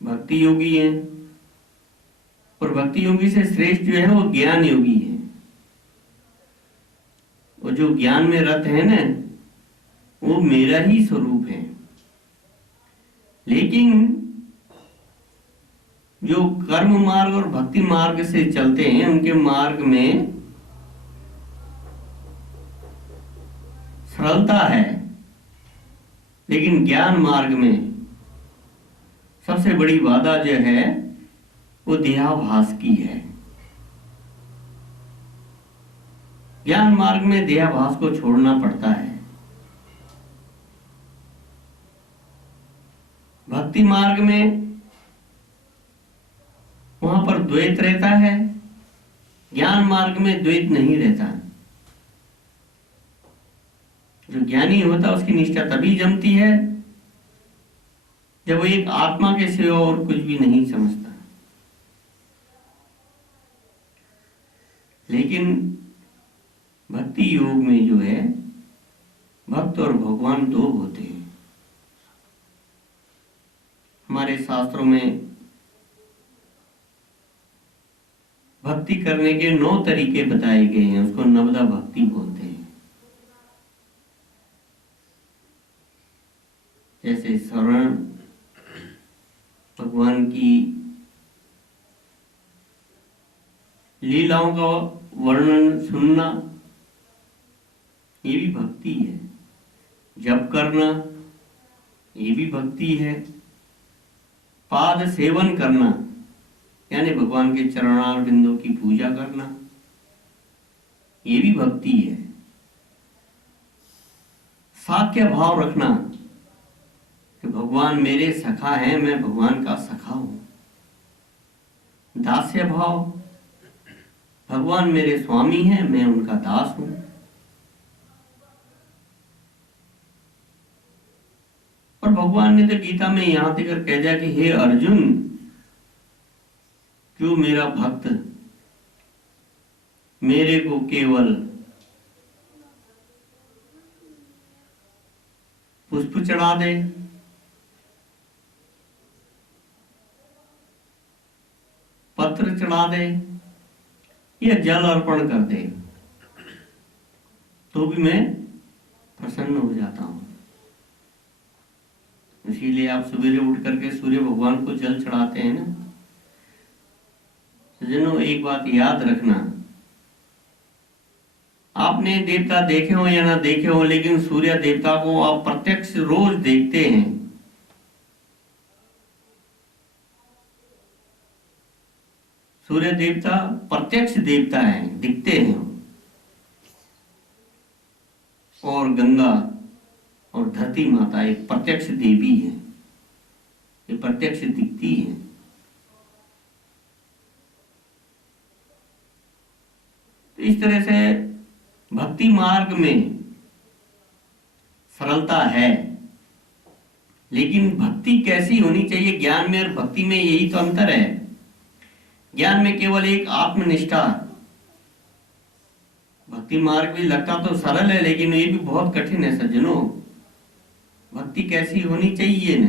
भक्ति योगी हैं, और भक्ति योगी से श्रेष्ठ जो है वो ज्ञान योगी है। और जो ज्ञान में रत है ना, वो मेरा ही स्वरूप है। लेकिन जो कर्म मार्ग और भक्ति मार्ग से चलते हैं, उनके मार्ग में सरलता है, लेकिन ज्ञान मार्ग में सबसे बड़ी बाधा जो है वो देहाभास की है। ज्ञान मार्ग में देहाभास को छोड़ना पड़ता है। भक्ति मार्ग में वहां पर द्वैत रहता है, ज्ञान मार्ग में द्वैत नहीं रहता। जो ज्ञानी होता उसकी निष्ठा तभी जमती है जब वो एक आत्मा के सिवा और कुछ भी नहीं समझता। लेकिन भक्ति योग में जो है, भक्त और भगवान दो होते हैं। हमारे शास्त्रों में भक्ति करने के 9 तरीके बताए गए हैं, उसको नवदा भक्ति बोलते हैं। जैसे श्रवण, भगवान की लीलाओं का वर्णन सुनना, ये भी भक्ति है। जप करना, ये भी भक्ति है। पाद सेवन करना, यानी भगवान के चरणार बिंदु की पूजा करना, ये भी भक्ति है। साख्य भाव रखना कि भगवान मेरे सखा हैं, मैं भगवान का सखा हूं। दास्य भाव, भगवान मेरे स्वामी हैं, मैं उनका दास हूं। और भगवान ने तो गीता में यहां तक कह दिया कि हे अर्जुन, जो मेरा भक्त मेरे को केवल पुष्प चढ़ा दे, पत्र चढ़ा दे या जल अर्पण कर दे, तो भी मैं प्रसन्न हो जाता हूं। इसीलिए आप सवेरे उठ करके सूर्य भगवान को जल चढ़ाते हैं ना। सज्जनों, एक बात याद रखना, आपने देवता देखे हो या ना देखे हो, लेकिन सूर्य देवता को आप प्रत्यक्ष रोज देखते हैं। सूर्य देवता प्रत्यक्ष देवता हैं, दिखते हैं। और गंगा और धरती माता एक प्रत्यक्ष देवी है, ये प्रत्यक्ष दिखती है। तो इस तरह से भक्ति मार्ग में सरलता है, लेकिन भक्ति कैसी होनी चाहिए? ज्ञान में और भक्ति में यही तो अंतर है। ज्ञान में केवल एक आत्मनिष्ठा। भक्ति मार्ग भी लगता तो सरल है, लेकिन ये भी बहुत कठिन है सज्जनों। भक्ति कैसी होनी चाहिए ना?